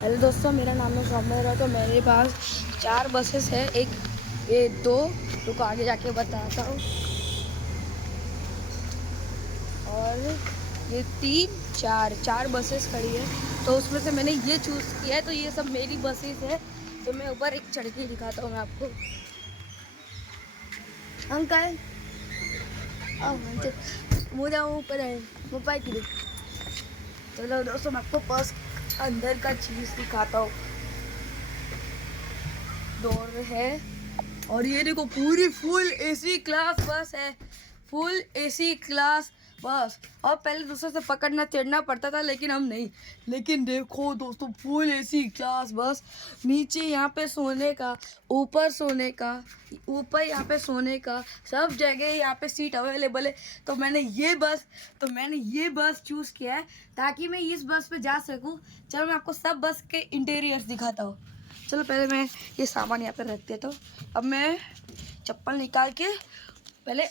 Hello दोस्तों, मेरा नाम है सौम्य। तो मेरे पास 4 बसेस है। एक ये 2 रुको आगे जाके बताता हूँ। और ये 3 4 बसेस खड़ी है। तो उसमें से मैंने ये चूज़ किया है। तो ये सब मेरी बसेस है। तो मैं ऊपर एक चढ़ के दिखाता हूँ मैं आपको। अंकल मुझे ऊपर है मोबाइल की। चलो दोस्तों, मैं आपको बस अंदर का चीज़ दिखाता हूँ। डोर है और ये देखो पूरी फुल एसी क्लास बस है। फुल एसी क्लास बस। और पहले दूसरे से पकड़ना चढ़ना पड़ता था, लेकिन हम नहीं। लेकिन देखो दोस्तों, फुल एसी क्लास बस। नीचे यहाँ पे सोने का, ऊपर सोने का, ऊपर यहाँ पे सोने का, सब जगह यहाँ पे सीट अवेलेबल है। तो मैंने ये बस चूज़ किया है ताकि मैं इस बस पे जा सकूँ। चलो मैं आपको सब बस के इंटीरियर्स दिखाता हूँ। चलो पहले मैं ये सामान यहाँ पे रख देता हूँ। अब मैं चप्पल निकाल के पहले